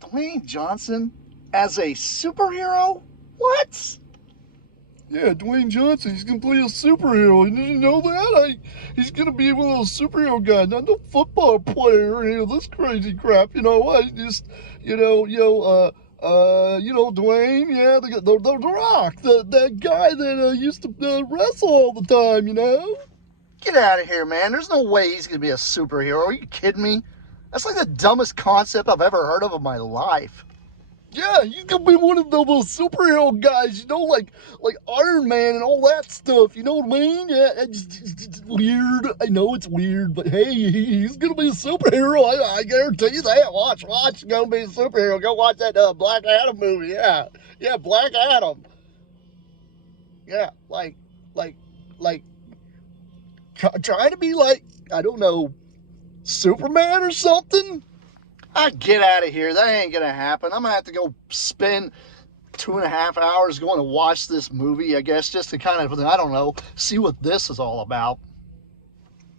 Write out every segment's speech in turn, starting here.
Dwayne Johnson as a superhero? What? Yeah, Dwayne Johnson, he's gonna play a superhero. Did you know that? He's gonna be a little superhero guy, not no football player or any of this crazy crap. I just, Dwayne, yeah, the Rock, that guy that used to wrestle all the time. Get out of here, man. There's no way he's going to be a superhero. Are you kidding me? That's like the dumbest concept I've ever heard of in my life. Yeah, he's gonna be one of those superhero guys, like Iron Man and all that stuff. You know what I mean? Yeah, it's weird. I know it's weird, but hey, he's gonna be a superhero. I guarantee you that. Watch, he's gonna be a superhero. Go watch that Black Adam movie. Yeah, Black Adam. Yeah, like, like, trying to be like, I don't know, Superman or something. Get out of here. That ain't going to happen. I'm going to have to go spend 2.5 hours going to watch this movie, I guess, just to kind of, I don't know, see what this is all about.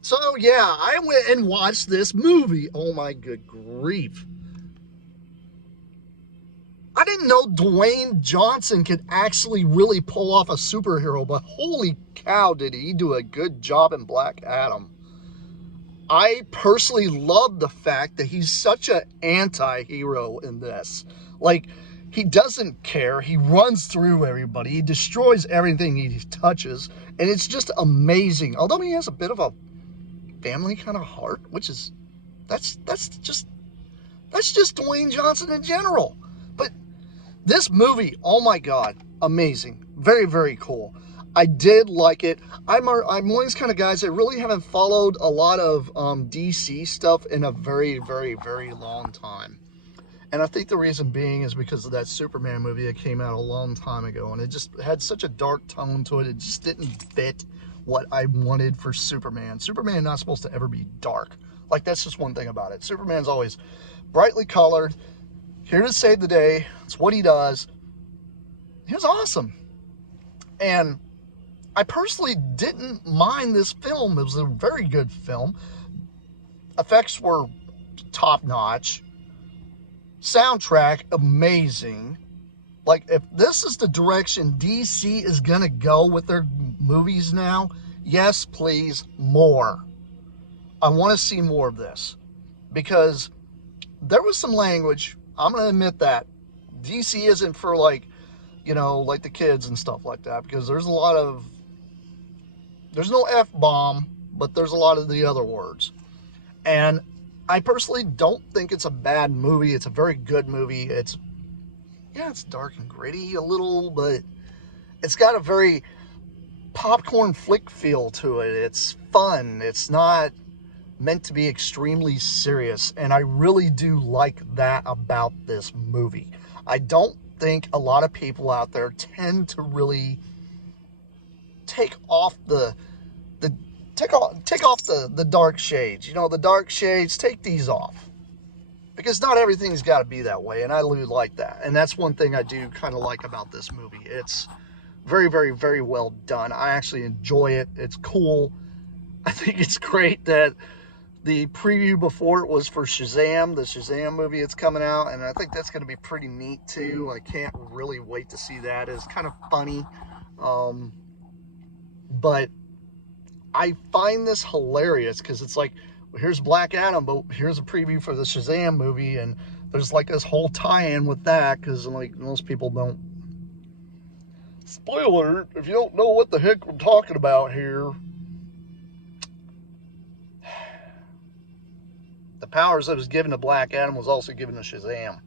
So, yeah, I went and watched this movie. Oh, my good grief. I didn't know Dwayne Johnson could actually really pull off a superhero, but holy cow, did he do a good job in Black Adam. I personally love the fact that he's such an anti-hero in this. Like, he doesn't care. He runs through everybody. He destroys everything he touches. And it's just amazing. Although he has a bit of a family kind of heart, which is, that's just Dwayne Johnson in general. But this movie, oh my God, amazing. Very, very cool. I did like it. I'm one of these kind of guys that really haven't followed a lot of DC stuff in a very, very, very long time. And I think the reason being is because of that Superman movie that came out a long time ago. And it just had such a dark tone to it. It just didn't fit what I wanted for Superman. Superman is not supposed to ever be dark. Like, that's just one thing about it. Superman's always brightly colored, here to save the day. It's what he does. He was awesome. And I personally didn't mind this film. It was a very good film. Effects were top-notch. Soundtrack, amazing. Like, if this is the direction DC is going to go with their movies now, yes, please, more. I want to see more of this. Because there was some language, I'm going to admit that. DC isn't for, like the kids and stuff like that. Because there's no F-bomb, but there's a lot of the other words. And I personally don't think it's a bad movie. It's a very good movie. It's dark and gritty a little, but it's got a very popcorn flick feel to it. It's fun. It's not meant to be extremely serious, and I really do like that about this movie. I don't think a lot of people out there tend to really take off the dark shades. The dark shades, take these off. Because not everything's got to be that way, and I really like that. And that's one thing I do kind of like about this movie. It's very, very, very well done. I actually enjoy it. It's cool. I think it's great that the preview before it was for Shazam, the Shazam movie that's coming out, and I think that's going to be pretty neat too. I can't really wait to see that. It's kind of funny. But I find this hilarious because it's like, here's Black Adam, but here's a preview for the Shazam movie, and there's like this whole tie-in with that because like most people don't. Spoiler, if you don't know what the heck we're talking about here, the powers that was given to Black Adam was also given to Shazam.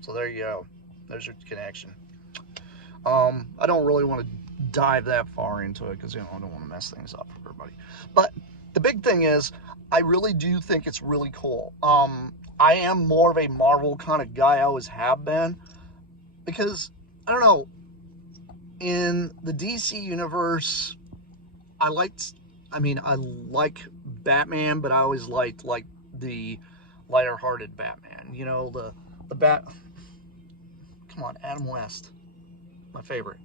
So there you go. There's your connection. I don't really want to dive that far into it because I don't want to mess things up for everybody. But the big thing is, I really do think it's really cool. I am more of a Marvel kind of guy. I always have been. Because, I don't know, in the DC universe, I like Batman, but I always liked the lighter-hearted Batman. The Bat... Come on, Adam West. My favorite.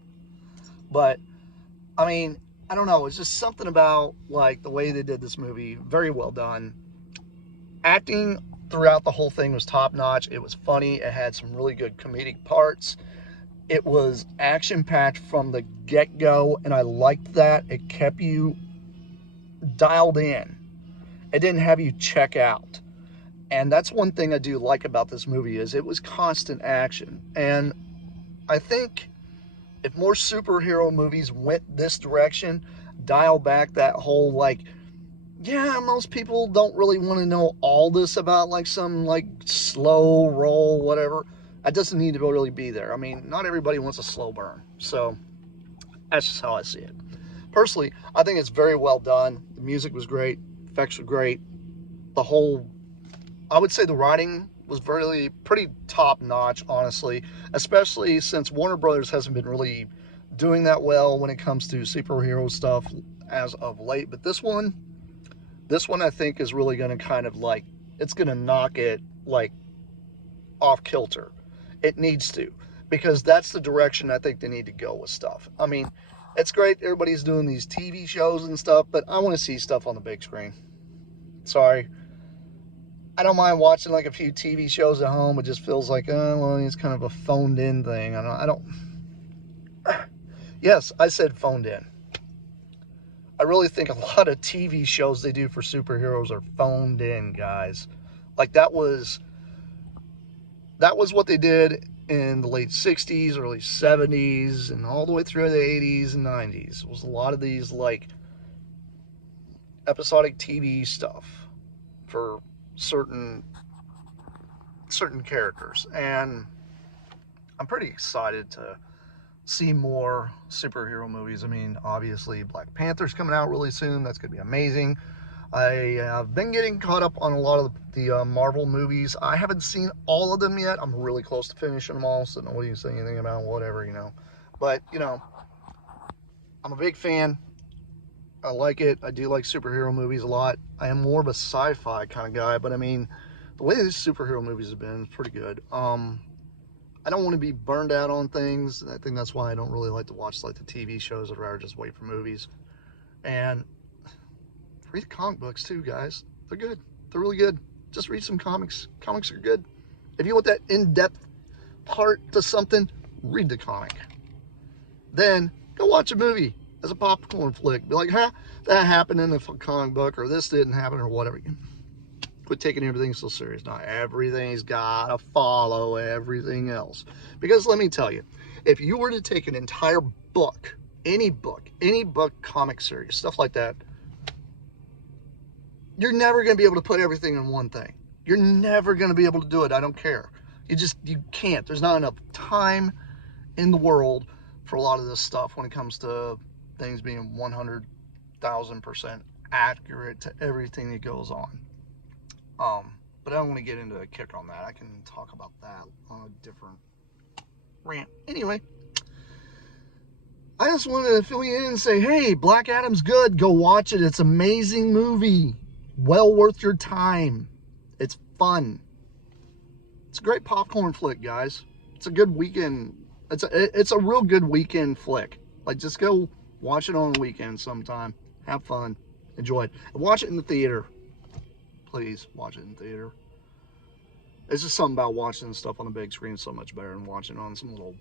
But, I don't know. It's just something about, the way they did this movie. Very well done. Acting, throughout the whole thing was top notch. It was funny. It had some really good comedic parts. It was action packed from the get go, and I liked that. It kept you dialed in. It didn't have you check out. And that's one thing I do like about this movie is it was constant action. And I think if more superhero movies went this direction, dial back that whole like, yeah, most people don't really want to know all this about like some like slow roll, whatever. That doesn't need to really be there. I mean, not everybody wants a slow burn. So that's just how I see it. Personally, I think it's very well done. The music was great, effects were great. The whole, I would say the writing was pretty top notch, honestly, especially since Warner Brothers hasn't been really doing that well when it comes to superhero stuff as of late. But this one I think is really going to kind of like, it's going to knock it like off kilter. It needs to, because that's the direction I think they need to go with stuff. I mean, it's great everybody's doing these TV shows and stuff, but I want to see stuff on the big screen. Sorry. I don't mind watching like a few TV shows at home. It just feels like, oh, well, it's kind of a phoned in thing. I don't. Yes, I said phoned in. I really think a lot of TV shows they do for superheroes are phoned in, guys. Like that was what they did in the late 60s, early 70s, and all the way through the 80s and 90s. It was a lot of these like episodic TV stuff for certain characters, and I'm pretty excited to see more superhero movies. I mean, obviously Black Panther's coming out really soon. That's going to be amazing. I have been getting caught up on a lot of the Marvel movies. I haven't seen all of them yet. I'm really close to finishing them all, so nobody can say anything about whatever, But, I'm a big fan. I like it. I do like superhero movies a lot. I am more of a sci-fi kind of guy, but I mean, the way these superhero movies have been is pretty good. I don't want to be burned out on things. I think that's why I don't really like to watch like the TV shows. I'd rather just wait for movies. And read the comic books too, guys. They're good. They're really good. Just read some comics. Comics are good. If you want that in-depth part to something, read the comic. Then go watch a movie as a popcorn flick. Be like, huh, that happened in the comic book, or this didn't happen, or whatever. Quit taking everything so serious. Not everything's got to follow everything else. Because let me tell you, if you were to take an entire book, any book, comic series, stuff like that, you're never going to be able to put everything in one thing. You're never going to be able to do it. I don't care. You can't. There's not enough time in the world for a lot of this stuff when it comes to things being 100,000% accurate to everything that goes on. But I don't want to get into a kick on that. I can talk about that on a different rant. Anyway, I just wanted to fill you in and say, hey, Black Adam's good. Go watch it. It's an amazing movie. Well worth your time. It's fun. It's a great popcorn flick, guys. It's a good weekend. It's a real good weekend flick. Like, just go watch it on the weekend sometime. Have fun. Enjoy it. And watch it in the theater. Please watch it in theater. It's just something about watching stuff on the big screen so much better than watching on some little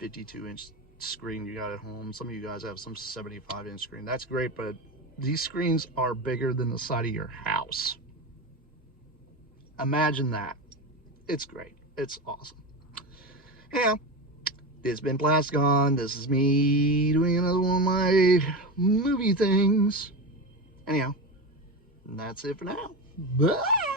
52-inch screen you got at home. Some of you guys have some 75-inch screen. That's great, but these screens are bigger than the side of your house. Imagine that. It's great. It's awesome. Yeah. This has been Plasticon. This is me doing another one of my movie things. Anyhow, that's it for now. Bye.